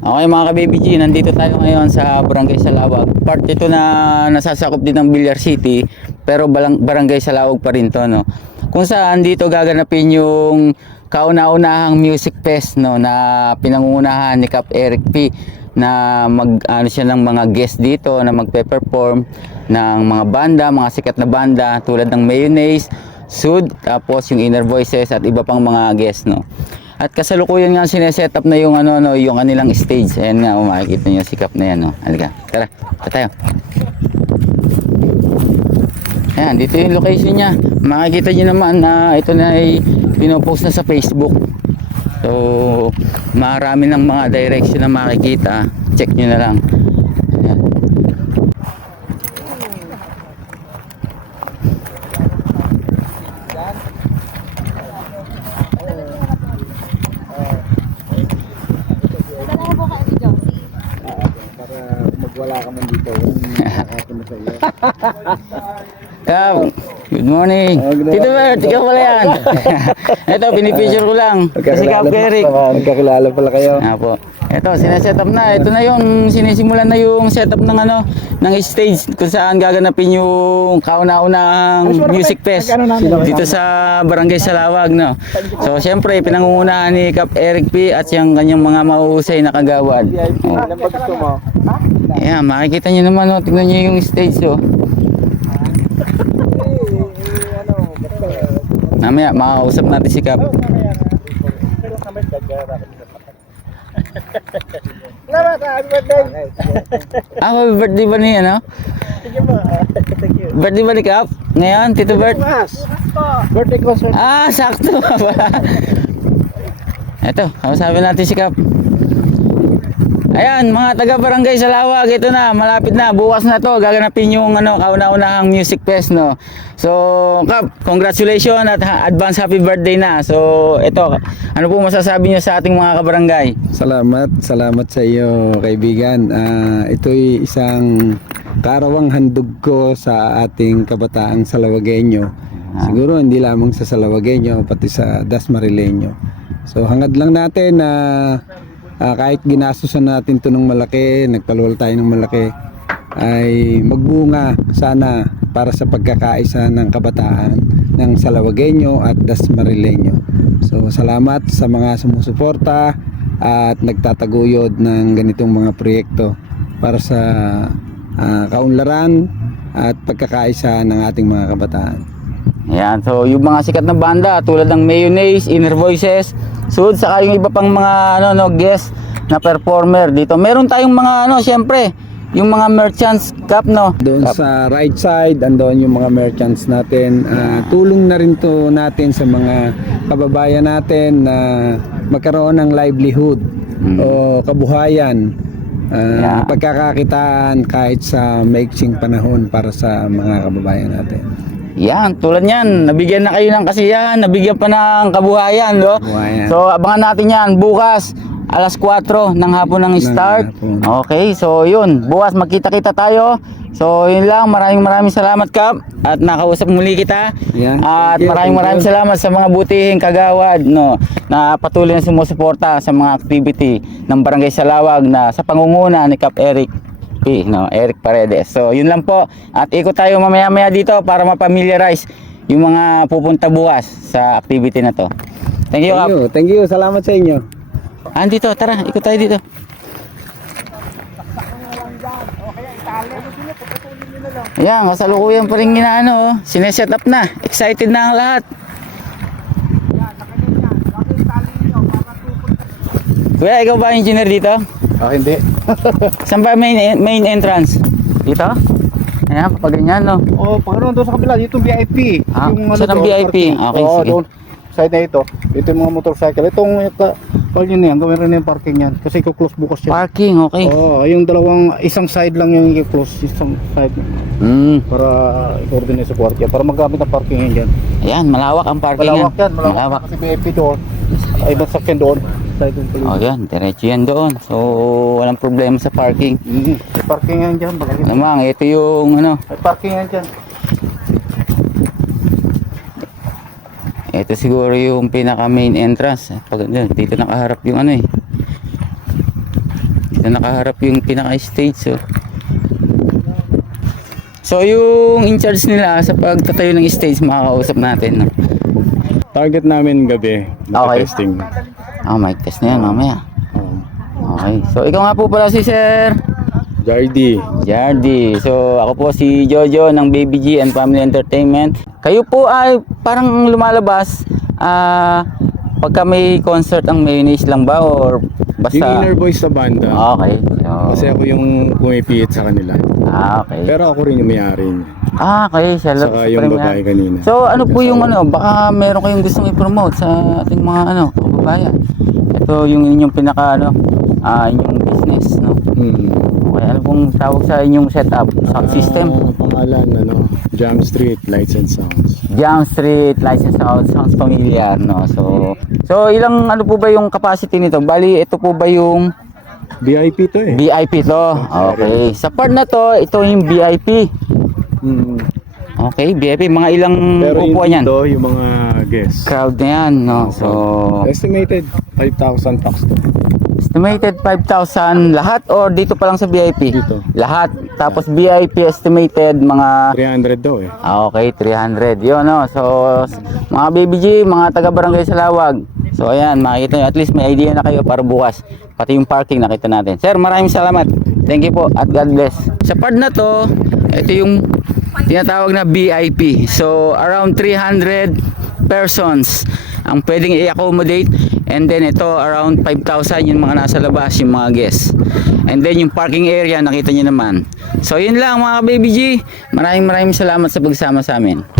Okay mga ka-baby nandito tayo ngayon sa Barangay Salawag. Part ito na nasasakop din ng Villar City, pero Barangay Salawag pa rin to, no? Kung saan dito gaganapin yung kauna-unahang music fest, no? Na pinangungunahan ni Cap Eric P na mag ano siya ng mga guest dito na magpe-perform ng mga banda, mga sikat na banda tulad ng Mayonnaise, Sud, tapos yung Inner Voices at iba pang mga guest, no? At kasalukuyan nga sineset up na yung ano no, yung kanilang stage. Ayan nga, oh, makikita niyo si Cap na yan, no. Halika. Tara, tara tayo. Ayan, dito yung location niya. Makikita niyo naman na ito na ay pinopost na sa Facebook. So, marami ng mga direction na makikita. Check niyo na lang. Ayan. Dala mo kayo ni Josie. para magwala ka man dito. Nakakapin na sa iyo. Cap, good morning. Oh, good Tito Bert, ikaw pala yan. ito, pinipicture ko lang. Kasi Cap Eric. Nagkakilala pala kayo. Nga po. Ito, sineset up na. Ito na yung sinisimulan na yung setup ng ano, ng stage kung saan gaganapin yung kauna-unahang music fest dito sa Barangay Salawag, no. So, syempre, pinangungunahan ni Cap Eric P at yung kanyang mga mahuhusay na kagawad. Oh. Ayan, makikita nyo naman, oh. tignan nyo yung stage, oh. Mamaya, makakausap natin si Cap. Salamat, happy birthday! Ah, happy birthday ba ni? Sige mo. Thank you. Birthday ba ni Cap? Ngayon, Tito Bert? Birthday concert. Ah, sakto pala. Ito, kausapin natin si Cap. Ayan, mga taga Barangay Salawag, ito na, malapit na, bukas na to, gaganapin yung ano, kauna-unahang music fest, no. So, Cap, congratulations at advance happy birthday na. So, ito, ano po masasabi niyo sa ating mga kabarangay? Salamat, salamat sa iyo kaibigan. Ah, ito'y isang karawang handog ko sa ating kabataang Salawagenyo. Siguro hindi lamang sa Salawagenyo, pati sa Dasmarileño. So hangad lang natin na ah, kahit ginastusan natin to ng malaki, nagpaluwal tayo ng malaki, ay magbunga sana para sa pagkakaisa ng kabataan ng Salawagenyo at Dasmarileño. So salamat sa mga sumusuporta at nagtataguyod ng ganitong mga proyekto para sa ah, kaunlaran at pagkakaisa ng ating mga kabataan. Ayan, so yung mga sikat na banda tulad ng Mayonnaise, Inner Voices, Sud, saka yung iba pang mga ano no guest na performer dito. Meron tayong mga ano, syempre, yung mga merchants cup no. Doon Cup. sa right side, andoon yung mga merchants natin. Ah, tulong na rin to natin sa mga kababayan natin na magkaroon ng livelihood Mm. o kabuhayan. ah, Yeah. Pagkakakitaan kahit sa maiksing panahon para sa mga kababayan natin. Yan, tulad niyan, nabigyan na kayo ng kasiyahan, nabigyan pa ng kabuhayan, no? Kabuhayan. So abangan natin yan bukas alas 4 ng hapon ng start. Okay, so yun, bukas magkita-kita tayo. So yun lang, maraming maraming salamat Kap at nakausap muli kita. At maraming maraming salamat sa mga butihing kagawad no na patuloy na sumusuporta sa mga activity ng Barangay Salawag na sa pangunguna ni Kap Eric P, no, Eric Paredes. So, yun lang po. At ikot tayo mamaya-maya dito para ma-familiarize yung mga pupunta bukas sa activity na to. Thank you. Thank you, thank you. Salamat sa inyo. Ah, dito, tara, ikot tayo dito. Ayan, kasalukuyan pa rin ginaano, oh. sineset up na. Excited na ang lahat. Kuya, ikaw ba engineer dito? Ah, hindi. Saan ba main, main entrance? Dito? Ayan, pag ganyan, no? Oh, panganoon doon sa kabila, dito yung VIP. Ah, yung saan ang VIP? parking. Okay, Oo, sige. doon. Side na ito. Ito yung mga motorcycle. Itong ito, pag yun yan, gawin rin yung parking yan. Kasi i-close bukas yan. Parking, okay. Oo, yung dalawang, isang side lang yung i-close. Isang side Mm. para i-coordinate sa kwartya. Para magamit ang parking yan dyan. Ayan, malawak ang parking Malawak yan, malawak. Malawak. Kasi VIP doon. Ay, sakyan doon. Side doon pala. Oh, yan, diretso yan doon. So, walang problema sa parking. Mm, may parking yan dyan. Malaki. Namang, ito yung ano, May parking yan dyan. ito siguro yung pinaka main entrance. Pag dito nakaharap yung ano eh. na nakaharap yung pinaka-stage. Oh. So yung in charge nila sa pagtatayo ng stage makakausap natin. No? Target namin gabi, Okay. testing. Ah, mic test na yan mamaya. Okay. So ikaw nga po pala si Sir Jardy, Jardy. So ako po si Jojo ng Baby G and Family Entertainment. Kayo po ay parang lumalabas ah pagka may concert ang mayonnaise lang ba or yung basta inner voice sa banda. Okay. So, Kasi ako yung pumipihit sa kanila. ah, okay. Pero ako rin yung may-ari. niya. Ah, okay. Siya Saka yung babae kanina. So ano po yung ano, baka meron kayong gustong i-promote sa ating mga ano, kababayan. Ito yung inyong pinaka ano, ah inyong business, no. Hmm. Okay, ano pong tawag sa inyong setup, sound system? Ah, pangalan, ano, Jam Street, Lights and Sounds. Jam Street License Sound sounds familiar, no. So So ilang ano po ba yung capacity nito? Bali ito po ba yung VIP to eh. VIP to? Okay. Sa part na to, ito yung VIP. Hmm. Okay, VIP mga ilang Pero upuan yan? dito, yung mga guests. Crowd na yan, no. So Estimated 5,000 pax to. Estimated 5,000 lahat or dito pa lang sa VIP? Dito. Lahat. Tapos VIP estimated mga 300 daw eh. ah, okay, 300. Yun no. So mga BBG, mga taga Barangay Salawag. So ayan, makikita nyo at least may idea na kayo para bukas. Pati yung parking nakita natin. Sir, maraming salamat. Thank you po at God bless. Sa part na to, ito yung tinatawag na VIP. So around 300 persons ang pwedeng i-accommodate. And then ito around 5,000 yung mga nasa labas yung mga guests. And then yung parking area nakita nyo naman. So yun lang mga baby G. Maraming maraming salamat sa pagsama sa amin